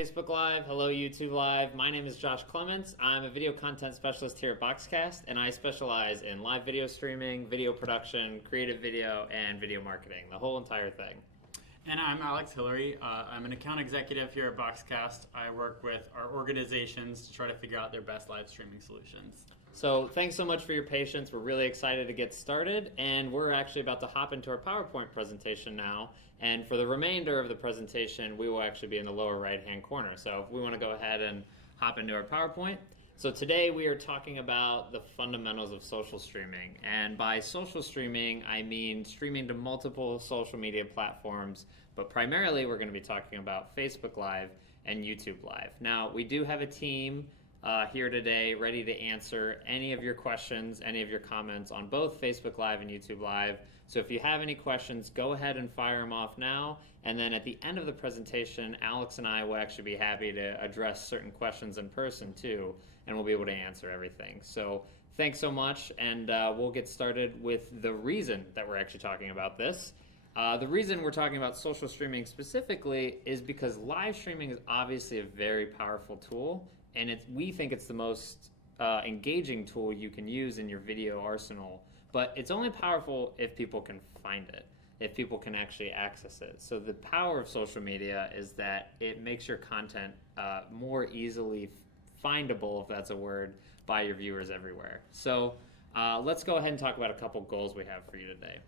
Facebook Live, hello YouTube Live. My name is Josh Clements. I'm a video content specialist here at Boxcast, and I specialize in live video streaming, video production, creative video, and video marketing, the whole entire thing. And I'm Alex Hillary. I'm an account executive here at Boxcast. I work with our organizations to try to figure out their best live streaming solutions. So thanks so much for your patience. We're really excited to get started, and we're actually about to hop into our PowerPoint presentation now. And for the remainder of the presentation, we will actually be in the lower right-hand corner. So if we want to go ahead and hop into our PowerPoint. So today we are talking about the fundamentals of social streaming. And by social streaming, I mean streaming to multiple social media platforms, but primarily we're going to be talking about Facebook Live and YouTube Live. Now, we do have a team here today ready to answer any of your questions, any of your comments on both Facebook Live and YouTube Live. So if you have any questions, go ahead and fire them off now. And then at the end of the presentation, Alex and I will actually be happy to address certain questions in person too, and we'll be able to answer everything. So thanks so much, and we'll get started with the reason that we're actually talking about this. The reason we're talking about social streaming specifically is because live streaming is obviously a very powerful tool, and we think it's the most engaging tool you can use in your video arsenal. But it's only powerful if people can find it, if people can actually access it. So the power of social media is that it makes your content more easily findable, if that's a word, by your viewers everywhere. So let's go ahead and talk about a couple goals we have for you today.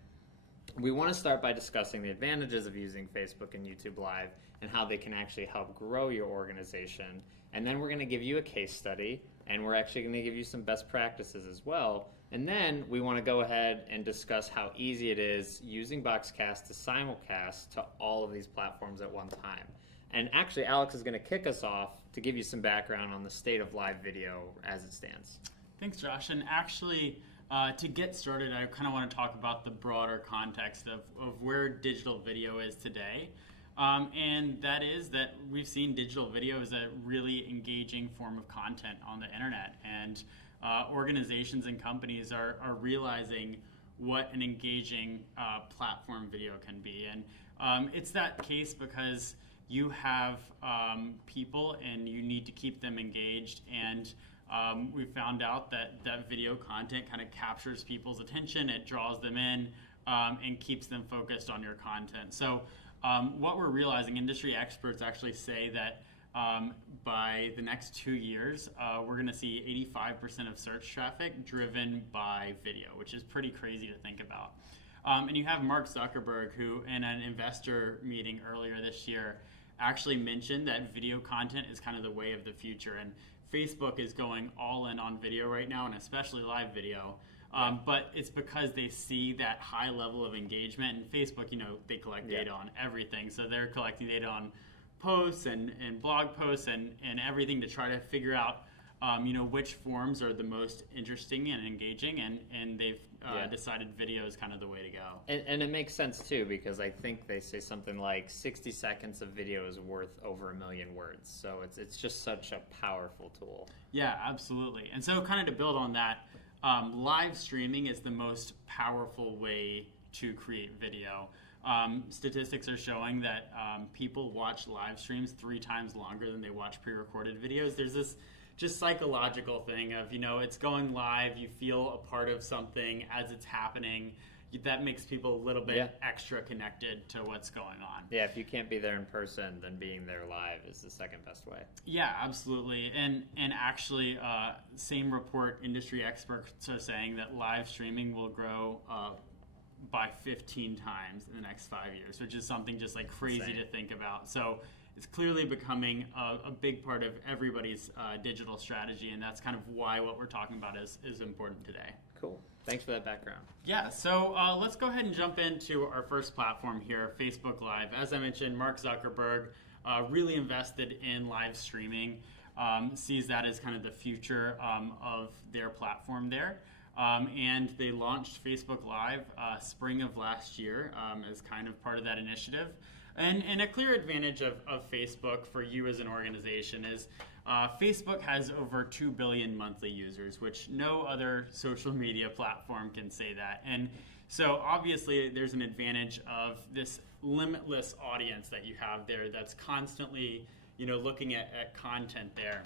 We want to start by discussing the advantages of using Facebook and YouTube Live and how they can actually help grow your organization. And then we're going to give you a case study, and we're actually going to give you some best practices as well. And then we want to go ahead and discuss how easy it is using Boxcast to simulcast to all of these platforms at one time. And actually, Alex is going to kick us off to give you some background on the state of live video as it stands. Thanks, Josh. And actually, to get started, I kind of want to talk about the broader context of where digital video is today. And that is that we've seen digital video as a really engaging form of content on the internet. And organizations and companies are realizing what an engaging platform video can be. And it's that case because you have people and you need to keep them engaged. And we found out that video content kind of captures people's attention, it draws them in, and keeps them focused on your content. So what we're realizing, industry experts actually say that by the next 2 years, we're going to see 85% of search traffic driven by video, which is pretty crazy to think about. And you have Mark Zuckerberg, who in an investor meeting earlier this year actually mentioned that video content is kind of the way of the future. And Facebook is going all in on video right now, and especially live video. But it's because they see that high level of engagement. And Facebook, they collect data on everything. So they're collecting data on posts and blog posts and everything to try to figure out, which forms are the most interesting and engaging. And they've decided video is kind of the way to go. And it makes sense, too, because I think they say something like 60 seconds of video is worth over 1 million words. So it's just such a powerful tool. Yeah, absolutely. And so kind of to build on that, live streaming is the most powerful way to create video. Statistics are showing that people watch live streams 3 times longer than they watch pre-recorded videos. There's this just psychological thing of, it's going live, you feel a part of something as it's happening. That makes people a little bit extra connected to what's going on. Yeah, if you can't be there in person, then being there live is the second best way. Yeah, absolutely. And actually, same report, industry experts are saying that live streaming will grow by 15 times in the next 5 years, which is something just like crazy Insane to think about. So it's clearly becoming a big part of everybody's digital strategy, and that's kind of why what we're talking about is important today. Cool. Thanks for that background. Yeah, so let's go ahead and jump into our first platform here, Facebook Live. As I mentioned, Mark Zuckerberg really invested in live streaming, sees that as kind of the future of their platform there. And they launched Facebook Live spring of last year as kind of part of that initiative. And a clear advantage of Facebook for you as an organization is Facebook has over 2 billion monthly users, which no other social media platform can say that. And so obviously there's an advantage of this limitless audience that you have there that's constantly looking at content there.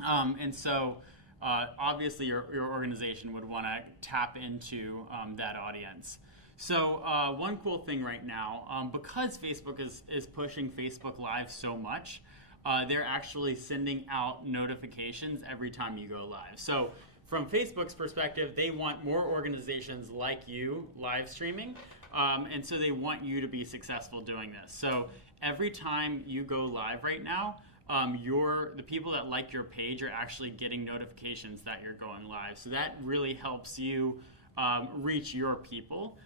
And so obviously your organization would want to tap into that audience. So one cool thing right now, because Facebook is pushing Facebook Live so much, they're actually sending out notifications every time you go live. So from Facebook's perspective, they want more organizations like you live streaming, and so they want you to be successful doing this. So every time you go live right now, the people that like your page are actually getting notifications that you're going live. So that really helps you reach your people,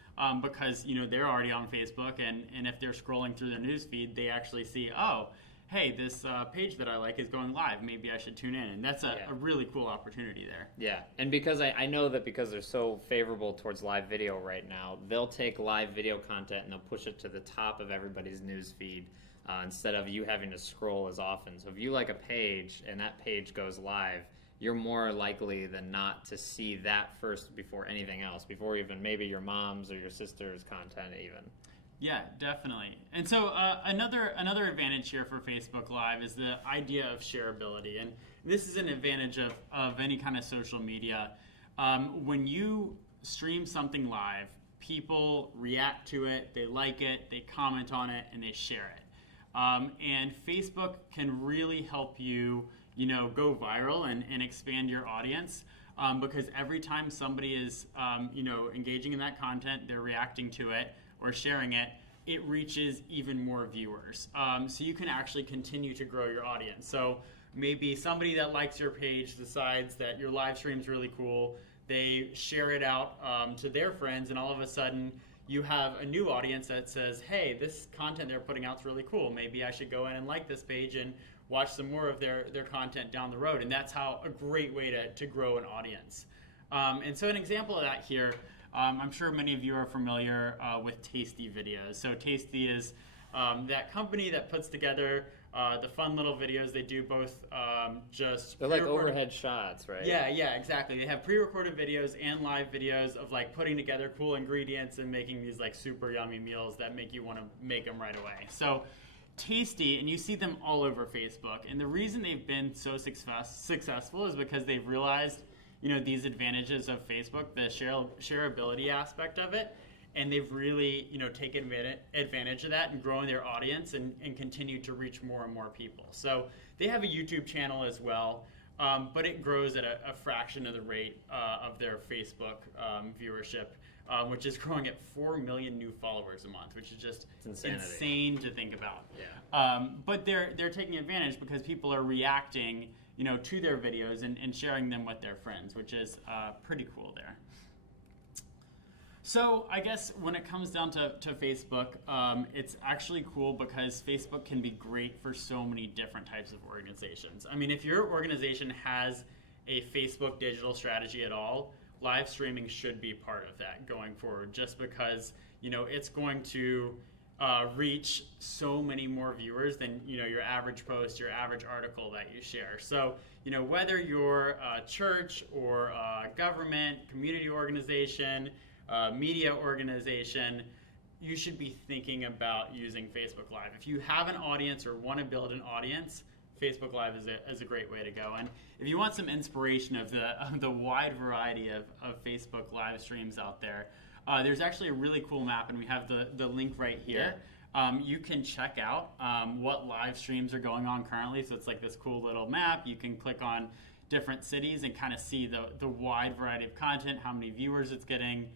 because they're already on Facebook, and if they're scrolling through the news feed, they actually see, oh, hey, this page that I like is going live. Maybe I should tune in. And that's a really cool opportunity there. Yeah, and because I know that because they're so favorable towards live video right now, they'll take live video content and they'll push it to the top of everybody's news feed instead of you having to scroll as often. So if you like a page and that page goes live, you're more likely than not to see that first before anything else, before even maybe your mom's or your sister's content even. Yeah, definitely. And so another advantage here for Facebook Live is the idea of shareability. And this is an advantage of any kind of social media. When you stream something live, people react to it, they like it, they comment on it, and they share it. And Facebook can really help you, go viral and expand your audience. Because every time somebody is, engaging in that content, they're reacting to it, or sharing it, it reaches even more viewers. So you can actually continue to grow your audience. So maybe somebody that likes your page decides that your live stream's really cool. They share it out to their friends, and all of a sudden you have a new audience that says, hey, this content they're putting out's really cool. Maybe I should go in and like this page and watch some more of their content down the road. And that's how a great way to grow an audience. And so an example of that here, I'm sure many of you are familiar with Tasty Videos. So Tasty is that company that puts together the fun little videos. They do both They're like overhead shots, right? Yeah, exactly. They have pre-recorded videos and live videos of like putting together cool ingredients and making these like super yummy meals that make you want to make them right away. So Tasty, and you see them all over Facebook. And the reason they've been so successful is because they've realized these advantages of Facebook, the shareability aspect of it, and they've really, taken advantage of that and grown their audience and continue to reach more and more people. So they have a YouTube channel as well, but it grows at a fraction of the rate of their Facebook viewership, which is growing at 4 million new followers a month, which is just insane to think about. Yeah. But they're taking advantage because people are reacting to their videos and sharing them with their friends, which is pretty cool there. So I guess when it comes down to Facebook, it's actually cool because Facebook can be great for so many different types of organizations. I mean, if your organization has a Facebook digital strategy at all, live streaming should be part of that going forward, just because it's going to reach so many more viewers than your average post, your average article that you share. So whether you're a church or a government, community organization, media organization, you should be thinking about using Facebook Live. If you have an audience or want to build an audience, Facebook Live is a great way to go. And if you want some inspiration of the wide variety of Facebook live streams out there, there's actually a really cool map, and we have the link right here. Yeah. You can check out what live streams are going on currently. So it's like this cool little map. You can click on different cities and kind of see the wide variety of content, how many viewers it's getting,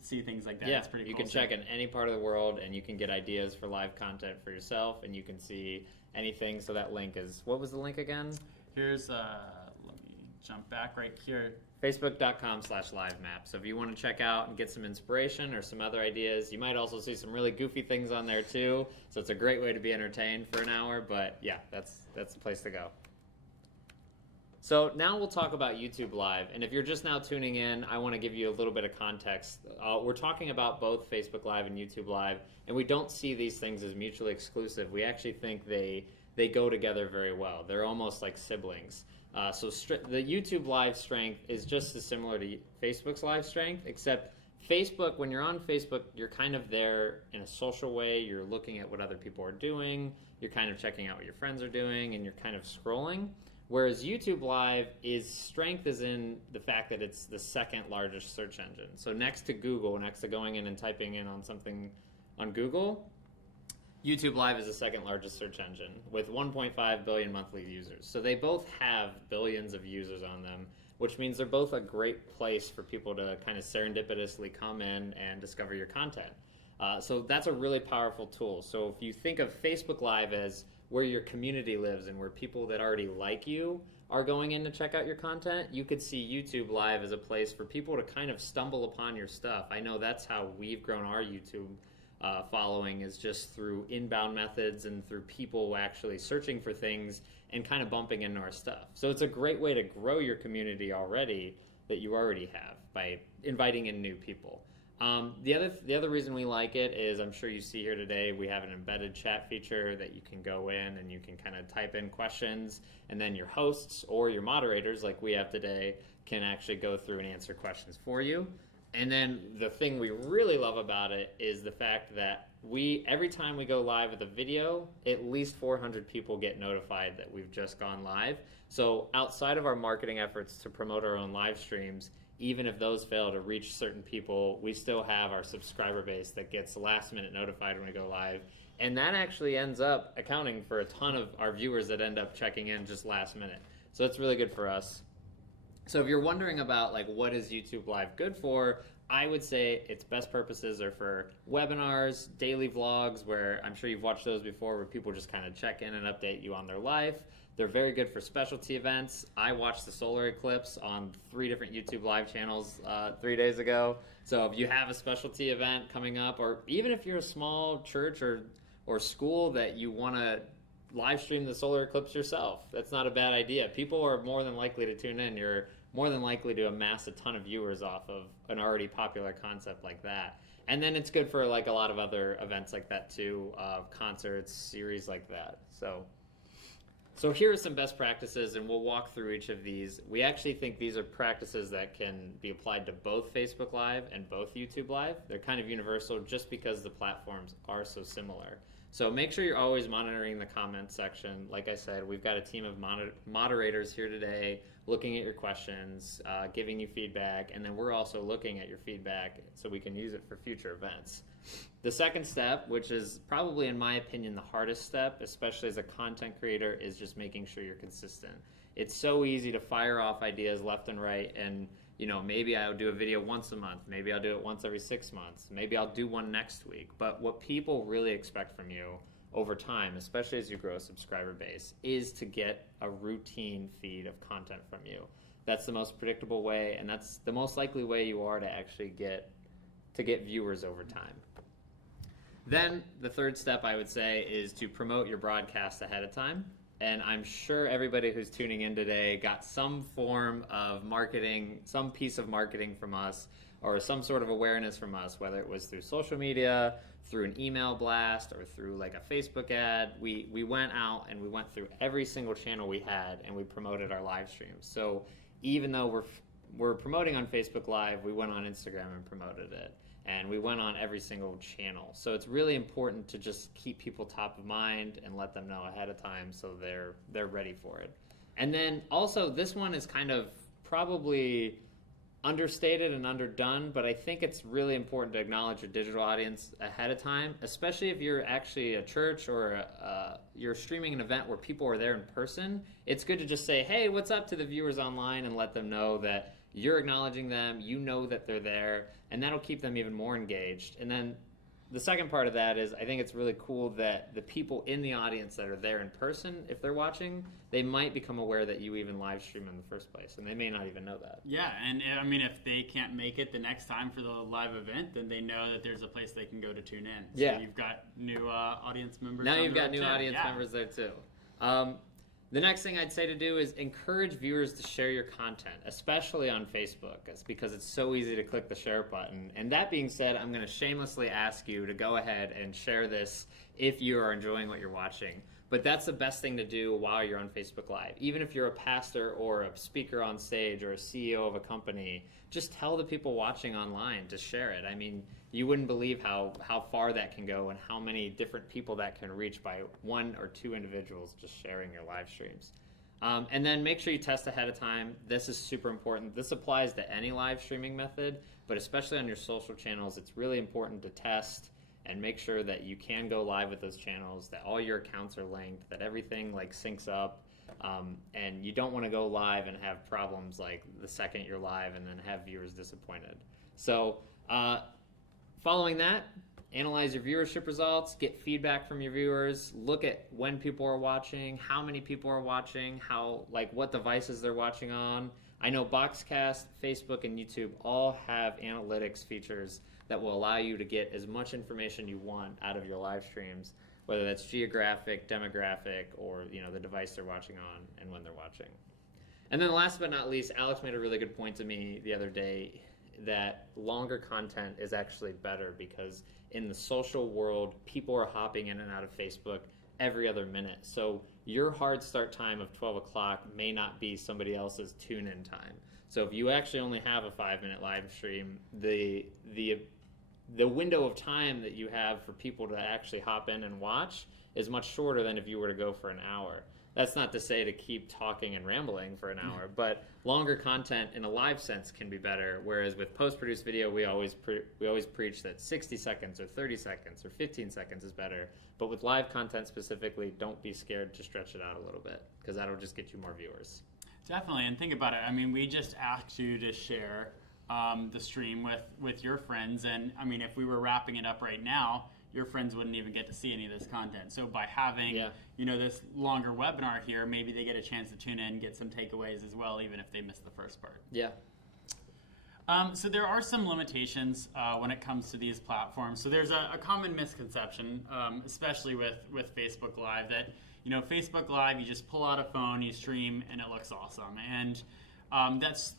see things like that. Yeah, it's pretty cool. You can check in any part of the world, and you can get ideas for live content for yourself, and you can see anything. So that link is, what was the link again? Here's, let me jump back right here. Facebook.com/livemap. So if you want to check out and get some inspiration or some other ideas, you might also see some really goofy things on there too. So it's a great way to be entertained for an hour. But yeah, that's the place to go. So now we'll talk about YouTube Live. And if you're just now tuning in, I want to give you a little bit of context. We're talking about both Facebook Live and YouTube Live, and we don't see these things as mutually exclusive. We actually think they go together very well. They're almost like siblings. So the YouTube Live strength is just as similar to Facebook's live strength, except Facebook, when you're on Facebook, you're kind of there in a social way. You're looking at what other people are doing. you're kind of checking out what your friends are doing, and you're kind of scrolling. Whereas YouTube Live strength is in the fact that it's the second largest search engine. So next to Google, next to going in and typing in on something on Google, YouTube Live is the second largest search engine with 1.5 billion monthly users. So they both have billions of users on them, which means they're both a great place for people to kind of serendipitously come in and discover your content. So that's a really powerful tool. So if you think of Facebook Live as where your community lives and where people that already like you are going in to check out your content, you could see YouTube Live as a place for people to kind of stumble upon your stuff. I know that's how we've grown our YouTube following, is just through inbound methods and through people actually searching for things and kind of bumping into our stuff. So it's a great way to grow your community already that you already have by inviting in new people. The other reason we like it is, I'm sure you see here today, we have an embedded chat feature that you can go in and you can kind of type in questions, and then your hosts or your moderators, like we have today, can actually go through and answer questions for you. And then the thing we really love about it is the fact that every time we go live with a video, at least 400 people get notified that we've just gone live. So outside of our marketing efforts to promote our own live streams, even if those fail to reach certain people, we still have our subscriber base that gets last minute notified when we go live. And that actually ends up accounting for a ton of our viewers that end up checking in just last minute. So it's really good for us. So if you're wondering about like what is YouTube Live good for, I would say its best purposes are for webinars, daily vlogs, where I'm sure you've watched those before, where people just kind of check in and update you on their life. They're very good for specialty events. I watched the solar eclipse on 3 different YouTube Live channels 3 days ago. So if you have a specialty event coming up, or even if you're a small church or school that you want to live stream the solar eclipse yourself, that's not a bad idea. People are more than likely to tune in. You're more than likely to amass a ton of viewers off of an already popular concept like that. And then it's good for like a lot of other events like that too, concerts, series like that. So here are some best practices, and we'll walk through each of these. We actually think these are practices that can be applied to both Facebook Live and both YouTube Live. They're kind of universal just because the platforms are so similar. So make sure you're always monitoring the comments section. Like I said, we've got a team of moderators here today looking at your questions, giving you feedback, and then we're also looking at your feedback so we can use it for future events. The second step, which is probably in my opinion the hardest step, especially as a content creator, is just making sure you're consistent. It's so easy to fire off ideas left and right, and maybe I'll do a video once a month, maybe I'll do it once every 6 months, maybe I'll do one next week. But what people really expect from you over time, especially as you grow a subscriber base, is to get a routine feed of content from you. That's the most predictable way, and that's the most likely way you are to actually get viewers over time. Then the third step, I would say, is to promote your broadcast ahead of time. And I'm sure everybody who's tuning in today got some form of marketing, some piece of marketing from us, or some sort of awareness from us, whether it was through social media, through an email blast, or through like a Facebook ad. We went out and we went through every single channel we had and we promoted our live streams. So even though we're promoting on Facebook Live, we went on Instagram and promoted it. And we went on every single channel. So it's really important to just keep people top of mind and let them know ahead of time so they're ready for it. And then also, this one is kind of probably understated and underdone, but I think it's really important to acknowledge your digital audience ahead of time, especially if you're actually a church or you're streaming an event where people are there in person. It's good to just say, hey, what's up to the viewers online, and let them know that you're acknowledging them, you know that they're there, and that'll keep them even more engaged. And then the second part of that is, I think it's really cool that the people in the audience that are there in person, if they're watching, they might become aware that you even live stream in the first place, and they may not even know that. Yeah, and I mean, if they can't make it the next time for the live event, then they know that there's a place they can go to tune in. So Yeah. you've got new audience members. Now on you've the got road new too. audience Yeah. members there too. The next thing I'd say to do is encourage viewers to share your content, especially on Facebook. It's because it's so easy to click the share button. And that being said, I'm going to shamelessly ask you to go ahead and share this if you are enjoying what you're watching. But that's the best thing to do while you're on Facebook Live. Even if you're a pastor or a speaker on stage or a CEO of a company, just tell the people watching online to share it. I mean, you wouldn't believe how far that can go and how many different people that can reach by 1 or 2 individuals just sharing your live streams. And then make sure you test ahead of time. This is super important. This applies to any live streaming method, but especially on your social channels, it's really important to test and make sure that you can go live with those channels, that all your accounts are linked, that everything like syncs up, and you don't want to go live and have problems like the second you're live and then have viewers disappointed. So following that, analyze your viewership results, get feedback from your viewers, look at when people are watching, how many people are watching, what devices they're watching on. I know Boxcast, Facebook, and YouTube all have analytics features that will allow you to get as much information you want out of your live streams, whether that's geographic, demographic, or the device they're watching on and when they're watching. And then last but not least, Alex made a really good point to me the other day that longer content is actually better because in the social world, people are hopping in and out of Facebook every other minute. So your hard start time of 12 o'clock may not be somebody else's tune-in time. So if you actually only have a 5-minute live stream, the window of time that you have for people to actually hop in and watch is much shorter than if you were to go for an hour. That's not to say to keep talking and rambling for an hour, but longer content in a live sense can be better. Whereas with post-produced video, we always preach that 60 seconds or 30 seconds or 15 seconds is better. But with live content specifically, don't be scared to stretch it out a little bit because that'll just get you more viewers. Definitely, and think about it. I mean, we just asked you to share the stream with your friends, and I mean, if we were wrapping it up right now, your friends wouldn't even get to see any of this content. So by having this longer webinar here, maybe they get a chance to tune in, get some takeaways as well, even if they missed the first part. Yeah. So there are some limitations when it comes to these platforms. So there's a common misconception, especially with Facebook Live, that Facebook Live, you just pull out a phone, you stream, and it looks awesome. And that's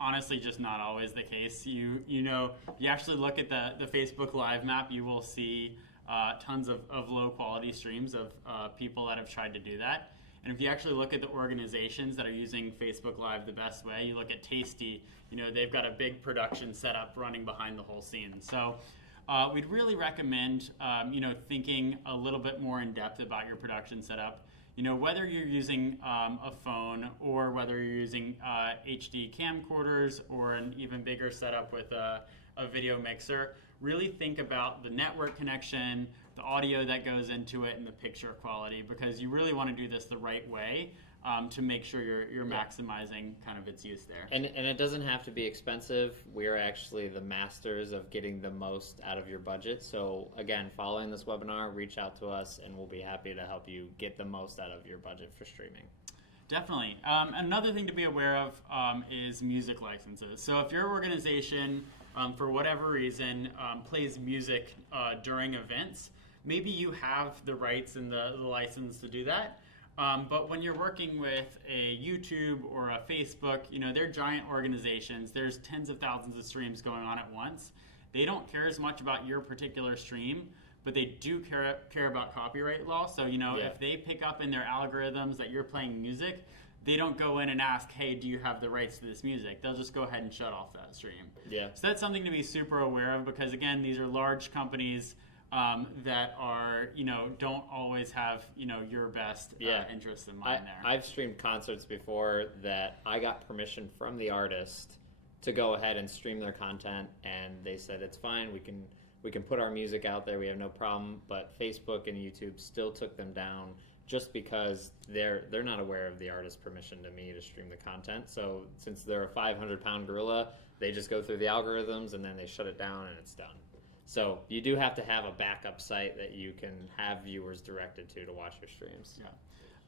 honestly just not always the case. You actually look at the Facebook Live map, you will see tons of low quality streams of people that have tried to do that. And if you actually look at the organizations that are using Facebook Live the best way, you look at Tasty, they've got a big production setup running behind the whole scene. So we'd really recommend thinking a little bit more in depth about your production setup. Whether you're using a phone or whether you're using HD camcorders or an even bigger setup with a video mixer, really think about the network connection, the audio that goes into it, and the picture quality, because you really want to do this the right way to make sure you're maximizing kind of its use there. And it doesn't have to be expensive. We're actually the masters of getting the most out of your budget. So again, following this webinar, reach out to us and we'll be happy to help you get the most out of your budget for streaming. Definitely. Another thing to be aware of is music licenses. So if your organization, for whatever reason, plays music during events, maybe you have the rights and the license to do that. But when you're working with a YouTube or a Facebook, they're giant organizations. There's tens of thousands of streams going on at once. They don't care as much about your particular stream, but they do care about copyright law. So, if they pick up in their algorithms that you're playing music, they don't go in and ask, hey, do you have the rights to this music? They'll just go ahead and shut off that stream. Yeah. So that's something to be super aware of because, again, these are large companies that are, don't always have, your best interests in mind there. I've streamed concerts before that I got permission from the artist to go ahead and stream their content, and they said it's fine, we can put our music out there, we have no problem, but Facebook and YouTube still took them down just because they're not aware of the artist's permission to me to stream the content. So since they're a 500-pound gorilla, they just go through the algorithms and then they shut it down and it's done. So you do have to have a backup site that you can have viewers directed to watch your streams. Yeah.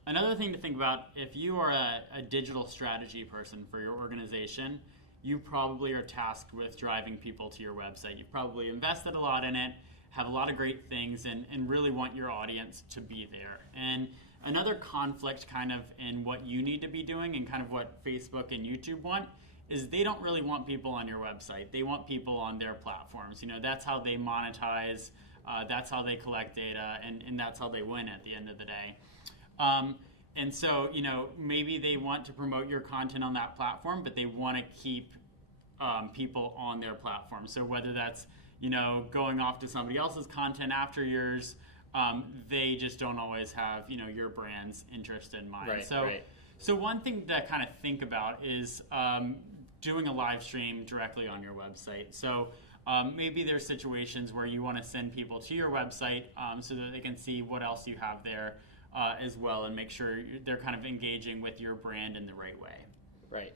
Another thing to think about, if you are a digital strategy person for your organization, you probably are tasked with driving people to your website. You've probably invested a lot in it, have a lot of great things, and really want your audience to be there. And another conflict kind of in what you need to be doing and kind of what Facebook and YouTube want is they don't really want people on your website. They want people on their platforms. That's how they monetize, that's how they collect data, and that's how they win at the end of the day. And so, maybe they want to promote your content on that platform, but they want to keep people on their platform. So whether that's, going off to somebody else's content after yours, they just don't always have, your brand's interest in mind. Right. So one thing to kind of think about is doing a live stream directly on your website. So maybe there's situations where you want to send people to your website so that they can see what else you have there as well, and make sure they're kind of engaging with your brand in the right way. Right.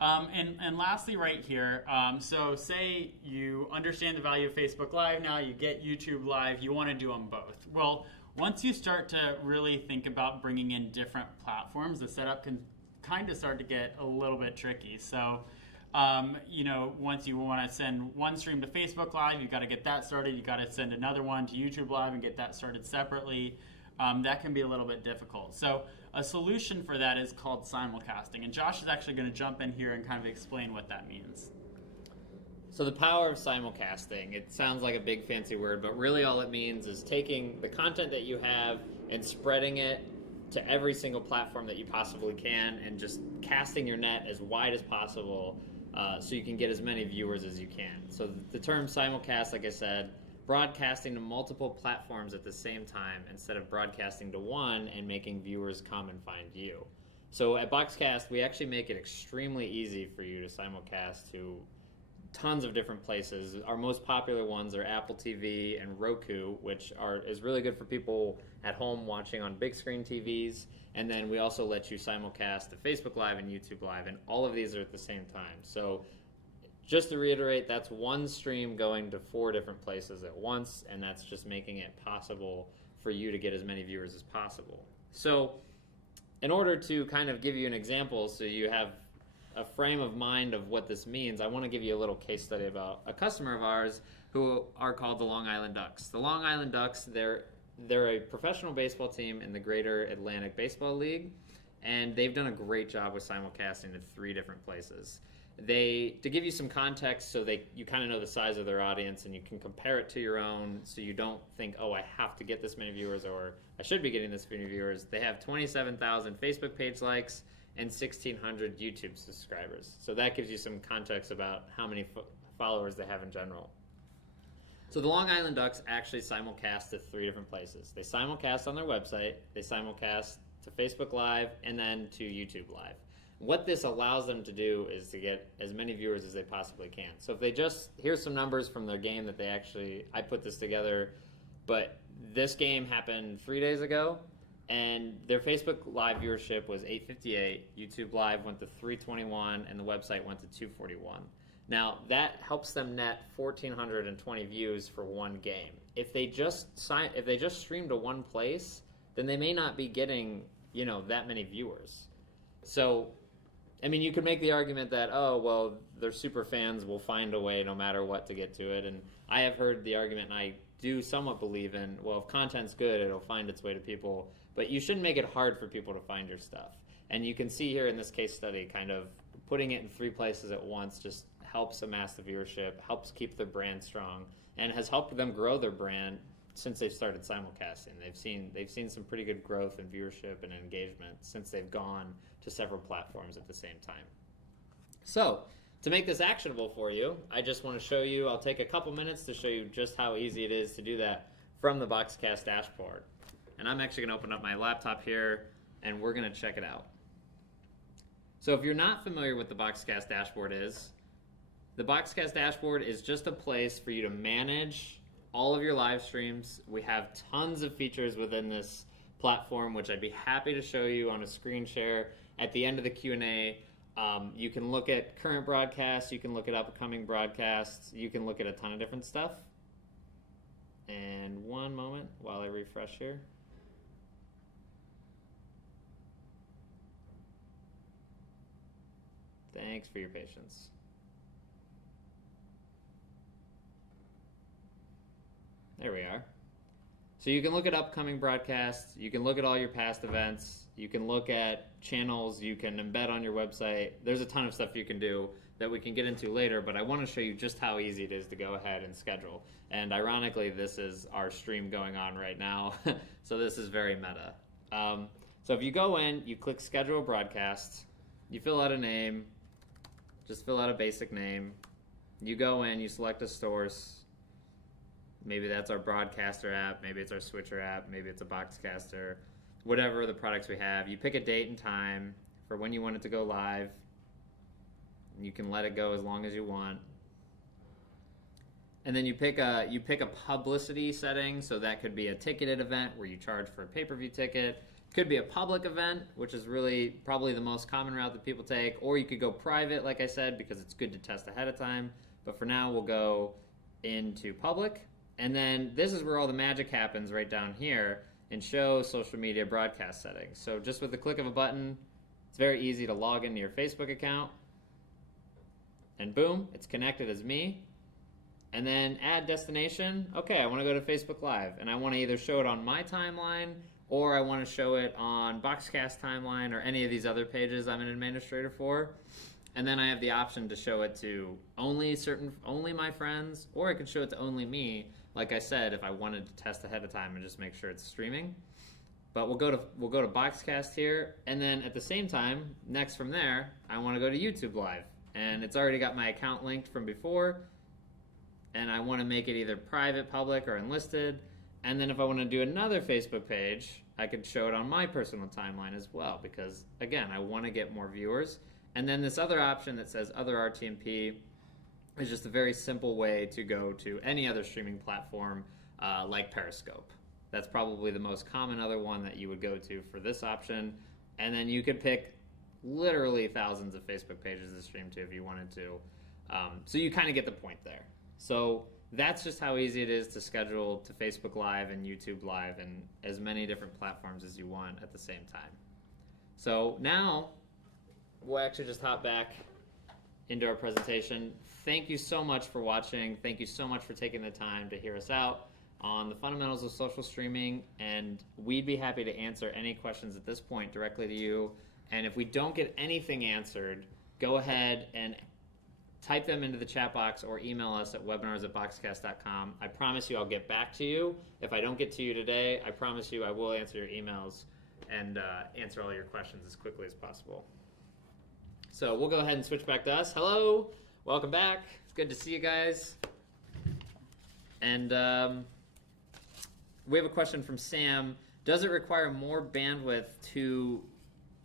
And lastly, right here, so say you understand the value of Facebook Live now, you get YouTube Live, you want to do them both. Well, once you start to really think about bringing in different platforms, the setup can kind of start to get a little bit tricky. So, once you want to send one stream to Facebook Live, you've got to get that started. You've got to send another one to YouTube Live and get that started separately. That can be a little bit difficult. So a solution for that is called simulcasting. And Josh is actually going to jump in here and kind of explain what that means. So the power of simulcasting, it sounds like a big fancy word, but really all it means is taking the content that you have and spreading it to every single platform that you possibly can, and just casting your net as wide as possible so you can get as many viewers as you can. So the term simulcast, like I said, broadcasting to multiple platforms at the same time instead of broadcasting to one and making viewers come and find you. So at Boxcast, we actually make it extremely easy for you to simulcast to tons of different places. Our most popular ones are Apple TV and Roku, which is really good for people at home watching on big screen TVs. And then we also let you simulcast to Facebook Live and YouTube Live, and all of these are at the same time. So just to reiterate, that's one stream going to 4 different places at once, and that's just making it possible for you to get as many viewers as possible. So in order to kind of give you an example so you have a frame of mind of what this means, I want to give you a little case study about a customer of ours who are called the Long Island Ducks. The Long Island Ducks, they're a professional baseball team in the Greater Atlantic Baseball League, and they've done a great job with simulcasting to 3 different places. To give you some context so you kind of know the size of their audience and you can compare it to your own, so you don't think, oh, I have to get this many viewers, or I should be getting this many viewers. They have 27,000 Facebook page likes and 1,600 YouTube subscribers. So that gives you some context about how many followers they have in general. So the Long Island Ducks actually simulcast to 3 different places. They simulcast on their website, they simulcast to Facebook Live, and then to YouTube Live. What this allows them to do is to get as many viewers as they possibly can. So if they here's some numbers from their game that I put this together, but this game happened 3 days ago, and their Facebook Live viewership was 858, YouTube Live went to 321, and the website went to 241. Now, that helps them net 1,420 views for one game. If they just stream to one place, then they may not be getting, that many viewers. So, I mean, you could make the argument that, oh, well, their super fans will find a way no matter what to get to it. And I have heard the argument, and I do somewhat believe in, well, if content's good, it'll find its way to people. But you shouldn't make it hard for people to find your stuff. And you can see here in this case study, kind of putting it in 3 places at once just helps amass the viewership, helps keep their brand strong, and has helped them grow their brand since they've started simulcasting. They've seen some pretty good growth in viewership and engagement since they've gone to several platforms at the same time. So, to make this actionable for you, I just want to show you, I'll take a couple minutes to show you just how easy it is to do that from the Boxcast dashboard. And I'm actually going to open up my laptop here, and we're going to check it out. So if you're not familiar with the Boxcast dashboard is, the Boxcast dashboard is just a place for you to manage all of your live streams. We have tons of features within this platform, which I'd be happy to show you on a screen share at the end of the Q&A. You can look at current broadcasts, you can look at upcoming broadcasts, you can look at a ton of different stuff. And one moment while I refresh here. Thanks for your patience. There we are. So you can look at upcoming broadcasts, you can look at all your past events, you can look at channels, you can embed on your website. There's a ton of stuff you can do that we can get into later, but I want to show you just how easy it is to go ahead and schedule. And ironically, this is our stream going on right now, so this is very meta. So if you go in, you click schedule broadcast, you fill out a name, just fill out a basic name. You go in, you select a source. Maybe that's our broadcaster app, maybe it's our switcher app, maybe it's a Boxcaster, whatever the products we have. You pick a date and time for when you want it to go live. You can let it go as long as you want. And then you pick a publicity setting, so that could be a ticketed event where you charge for a pay-per-view ticket. Could be a public event, which is really probably the most common route that people take, or you could go private, like I said, because it's good to test ahead of time. But for now, we'll go into public. And then this is where all the magic happens right down here in show social media broadcast settings. So just with the click of a button, it's very easy to log into your Facebook account. And boom, it's connected as me. And then add destination. Okay, I want to go to Facebook Live, and I want to either show it on my timeline, or I want to show it on Boxcast timeline, or any of these other pages I'm an administrator for. And then I have the option to show it to only my friends, or I could show it to only me, like I said, if I wanted to test ahead of time and just make sure it's streaming. But we'll go to Boxcast here, and then at the same time, next from there, I want to go to YouTube Live, and it's already got my account linked from before. And I want to make it either private, public, or enlisted. And then if I want to do another Facebook page, I could show it on my personal timeline as well, because, again, I want to get more viewers. And then this other option that says Other RTMP is just a very simple way to go to any other streaming platform like Periscope. That's probably the most common other one that you would go to for this option. And then you could pick literally thousands of Facebook pages to stream to if you wanted to. So you kind of get the point there. So that's just how easy it is to schedule to Facebook Live and YouTube Live and as many different platforms as you want at the same time. So now we'll actually just hop back into our presentation. Thank you so much for watching. Thank you so much for taking the time to hear us out on the fundamentals of social streaming, and we'd be happy to answer any questions at this point directly to you. And if we don't get anything answered, go ahead and type them into the chat box or email us at webinars@boxcast.com. I promise you I'll get back to you. If I don't get to you today, I promise you I will answer your emails and answer all your questions as quickly as possible. So we'll go ahead and switch back to us. Hello, welcome back. It's good to see you guys. And we have a question from Sam. Does it require more bandwidth to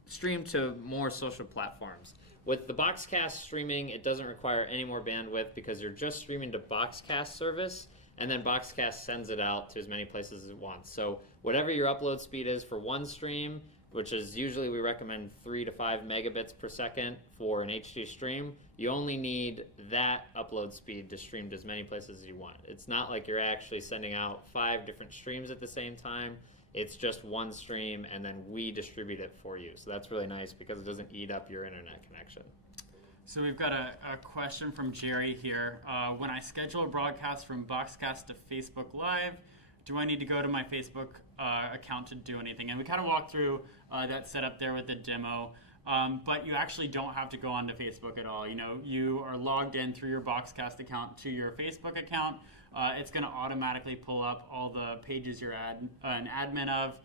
stream to more social platforms? With the Boxcast streaming, it doesn't require any more bandwidth because you're just streaming to Boxcast service, and then Boxcast sends it out to as many places as it wants. So whatever your upload speed is for one stream, which is usually we recommend 3 to 5 megabits per second for an HD stream, you only need that upload speed to stream to as many places as you want. It's not like you're actually sending out 5 different streams at the same time. It's just one stream, and then we distribute it for you. So that's really nice because it doesn't eat up your internet connection. So we've got a question from Jerry here. When I schedule a broadcast from Boxcast to Facebook Live, do I need to go to my Facebook account to do anything? And we kind of walked through that setup there with the demo. But you actually don't have to go onto Facebook at all. You know, you are logged in through your Boxcast account to your Facebook account. It's going to automatically pull up all the pages you're an admin of.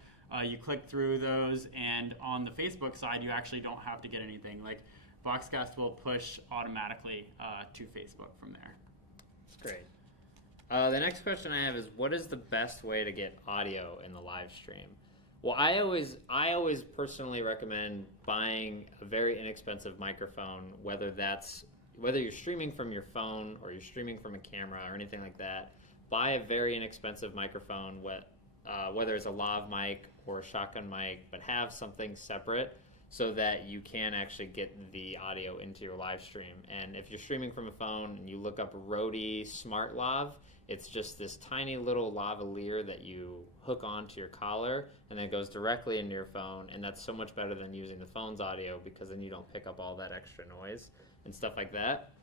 You click through those, and on the Facebook side, you actually don't have to get anything. Like, Boxcast will push automatically to Facebook from there. That's great. The next question I have is, what is the best way to get audio in the live stream? Well, I always personally recommend buying a very inexpensive microphone, whether you're streaming from your phone or you're streaming from a camera or anything like that. Buy a very inexpensive microphone, whether it's a lav mic or a shotgun mic, but have something separate so that you can actually get the audio into your live stream. And if you're streaming from a phone and you look up Rode Smart Lav, it's just this tiny little lavalier that you hook onto your collar, and then it goes directly into your phone, and that's so much better than using the phone's audio because then you don't pick up all that extra noise and stuff like that.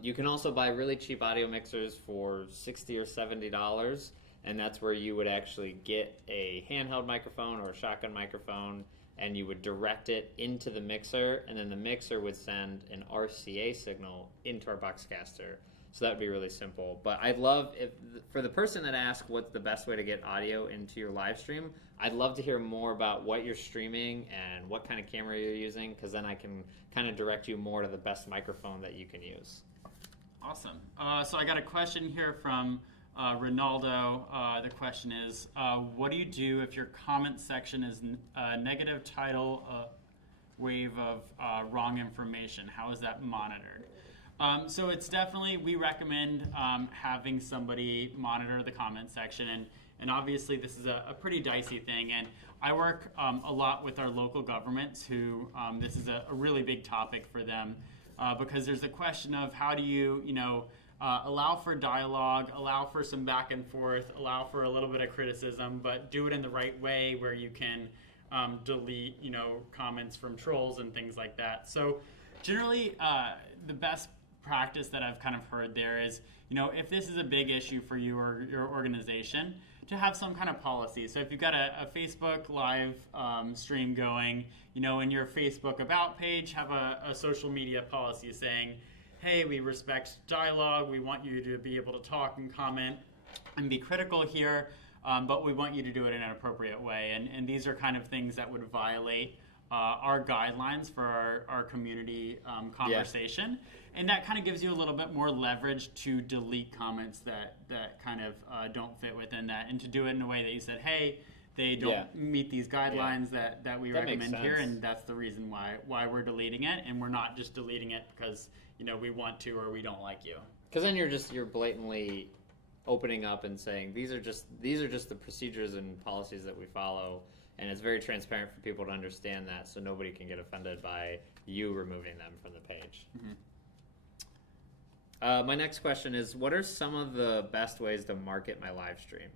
You can also buy really cheap audio mixers for $60 or $70, and that's where you would actually get a handheld microphone or a shotgun microphone, and you would direct it into the mixer, and then the mixer would send an RCA signal into our Boxcaster. So that would be really simple. But I'd love if for the person that asks what's the best way to get audio into your live stream, I'd love to hear more about what you're streaming and what kind of camera you're using, because then I can kind of direct you more to the best microphone that you can use. Awesome. So I got a question here from Ronaldo. The question is, what do you do if your comment section is a negative tidal wave of wrong information? How is that monitored? So it's definitely, we recommend having somebody monitor the comment section, and obviously this is a pretty dicey thing, and I work a lot with our local governments who, this is a really big topic for them, because there's a question of how do you, allow for dialogue, allow for some back and forth, allow for a little bit of criticism, but do it in the right way where you can delete, comments from trolls and things like that. So generally, the best practice that I've kind of heard there is, if this is a big issue for you or your organization, to have some kind of policy. So if you've got a Facebook live stream going, in your Facebook About page, have a social media policy saying, hey, we respect dialogue, we want you to be able to talk and comment and be critical here, but we want you to do it in an appropriate way. And these are kind of things that would violate our guidelines for our community conversation. Yeah. And that kind of gives you a little bit more leverage to delete comments that kind of don't fit within that, and to do it in a way that you said, hey, they don't meet these guidelines that we recommend here, and that's the reason why we're deleting it, and we're not just deleting it because we want to or we don't like you. Because then you're blatantly opening up and saying these are just the procedures and policies that we follow, and it's very transparent for people to understand that, so nobody can get offended by you removing them from the page. Mm-hmm. My next question is, what are some of the best ways to market my live stream?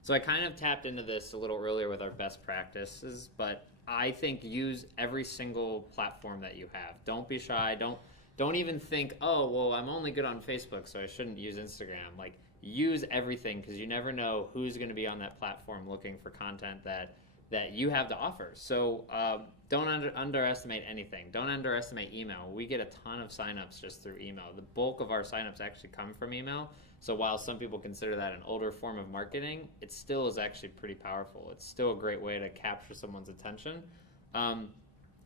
So I kind of tapped into this a little earlier with our best practices, but I think use every single platform that you have. Don't be shy. Don't even think, oh, well, I'm only good on Facebook, so I shouldn't use Instagram. Like, use everything, because you never know who's going to be on that platform looking for content that you have to offer. So don't underestimate anything. Don't underestimate email. We get a ton of signups just through email. The bulk of our signups actually come from email. So while some people consider that an older form of marketing, it still is actually pretty powerful. It's still a great way to capture someone's attention.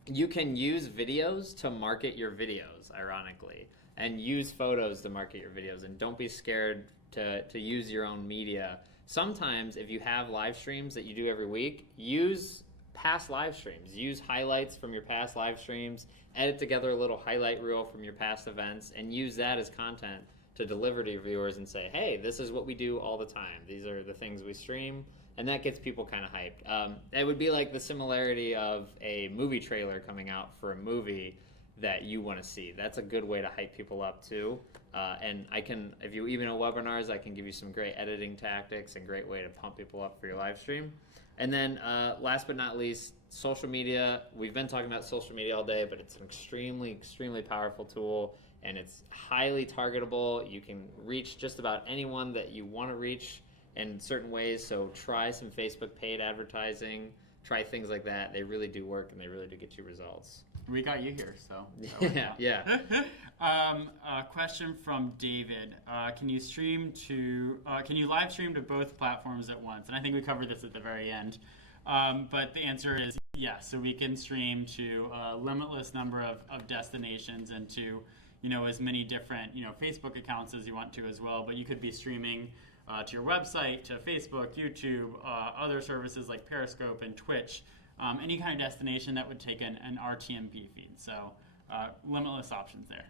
You can use videos to market your videos, ironically, and use photos to market your videos. And don't be scared to use your own media. Sometimes if you have live streams that you do every week, use past live streams. Use highlights from your past live streams, edit together a little highlight reel from your past events, and use that as content to deliver to your viewers and say, hey, this is what we do all the time. These are the things we stream, and that gets people kind of hyped. It would be like the similarity of a movie trailer coming out for a movie that you want to see. That's a good way to hype people up too. And I can, if you even know webinars, I can give you some great editing tactics and great way to pump people up for your live stream. And then last but not least, social media. We've been talking about social media all day, but it's an extremely, extremely powerful tool, and it's highly targetable. You can reach just about anyone that you want to reach in certain ways. So try some Facebook paid advertising, try things like that. They really do work, and they really do get you results. We got you here, so. Yeah. A question from David. Can you live stream to both platforms at once? And I think we covered this at the very end. But the answer is yes. So we can stream to a limitless number of destinations and to, as many different, Facebook accounts as you want to as well. But you could be streaming to your website, to Facebook, YouTube, other services like Periscope and Twitch. Any kind of destination that would take an RTMP feed. So limitless options there.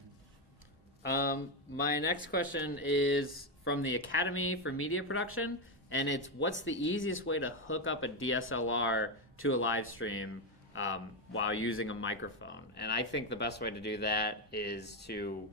My next question is from the Academy for Media Production, and it's what's the easiest way to hook up a DSLR to a live stream while using a microphone? And I think the best way to do that is to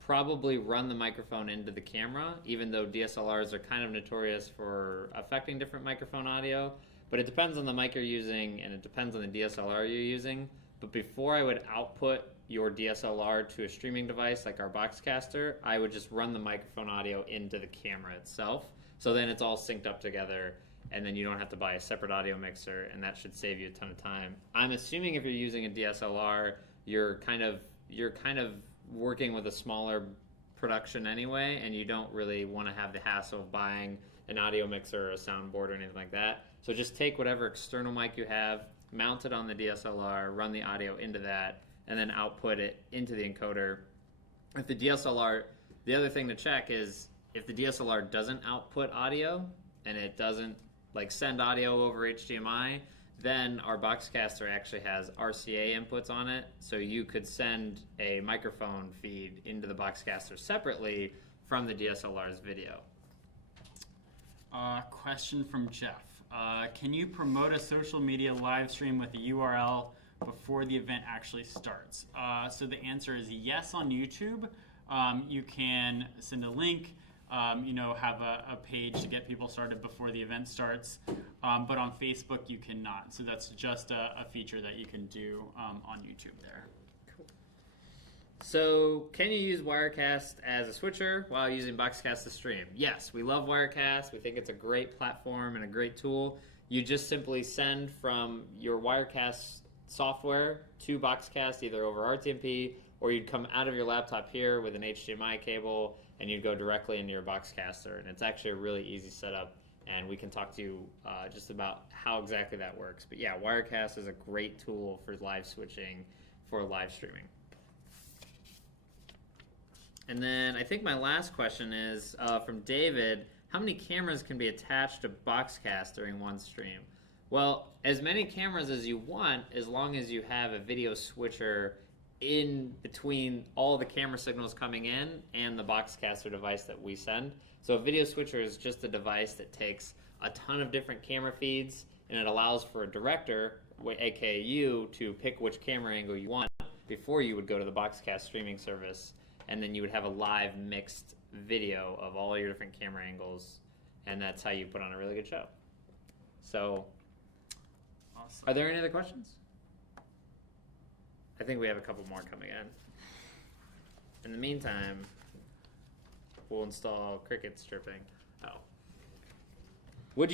probably run the microphone into the camera, even though DSLRs are kind of notorious for affecting different microphone audio. But it depends on the mic you're using, and it depends on the DSLR you're using. But before I would output your DSLR to a streaming device like our Boxcaster, I would just run the microphone audio into the camera itself. So then it's all synced up together, and then you don't have to buy a separate audio mixer, and that should save you a ton of time. I'm assuming if you're using a DSLR, you're kind of working with a smaller production anyway, and you don't really want to have the hassle of buying an audio mixer or a soundboard or anything like that. So just take whatever external mic you have, mount it on the DSLR, run the audio into that, and then output it into the encoder. If the DSLR, the other thing to check is if the DSLR doesn't output audio and it doesn't like send audio over HDMI, then our Boxcaster actually has RCA inputs on it, so you could send a microphone feed into the Boxcaster separately from the DSLR's video. Question from Jeff. Can you promote a social media live stream with a URL before the event actually starts? So the answer is yes on YouTube. You can send a link, have a page to get people started before the event starts. But on Facebook, you cannot. So that's just a feature that you can do on YouTube there. So, can you use Wirecast as a switcher while using Boxcast to stream? Yes, we love Wirecast. We think it's a great platform and a great tool. You just simply send from your Wirecast software to Boxcast either over RTMP, or you'd come out of your laptop here with an HDMI cable and you'd go directly into your Boxcaster. And it's actually a really easy setup, and we can talk to you just about how exactly that works. But yeah, Wirecast is a great tool for live switching for live streaming. And then I think my last question is from David. How many cameras can be attached to Boxcast during one stream? Well, as many cameras as you want, as long as you have a video switcher in between all the camera signals coming in and the Boxcaster device that we send. So a video switcher is just a device that takes a ton of different camera feeds, and it allows for a director, aka you, to pick which camera angle you want before you would go to the Boxcast streaming service. And then you would have a live mixed video of all your different camera angles, and that's how you put on a really good show. So, Awesome. Are there any other questions? I think we have a couple more coming in. In the meantime, we'll install crickets chirping. Oh. Would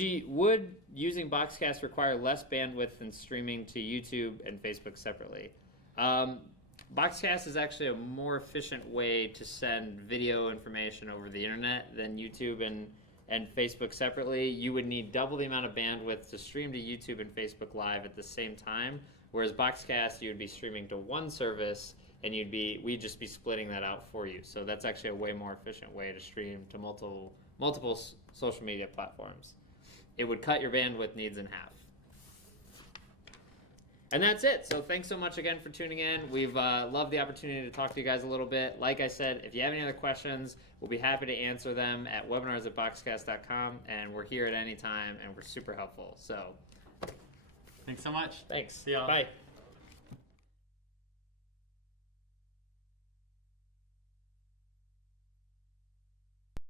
using Boxcast require less bandwidth than streaming to YouTube and Facebook separately? Boxcast is actually a more efficient way to send video information over the internet than YouTube and Facebook separately. You would need double the amount of bandwidth to stream to YouTube and Facebook Live at the same time, whereas Boxcast, you would be streaming to one service and we'd just be splitting that out for you. So that's actually a way more efficient way to stream to multiple social media platforms. It would cut your bandwidth needs in half. And that's it. So thanks so much again for tuning in. We've loved the opportunity to talk to you guys a little bit. Like I said, if you have any other questions, we'll be happy to answer them at webinars@boxcast.com, and we're here at any time, and we're super helpful. So Thanks so much. thanks. See y'all. Bye.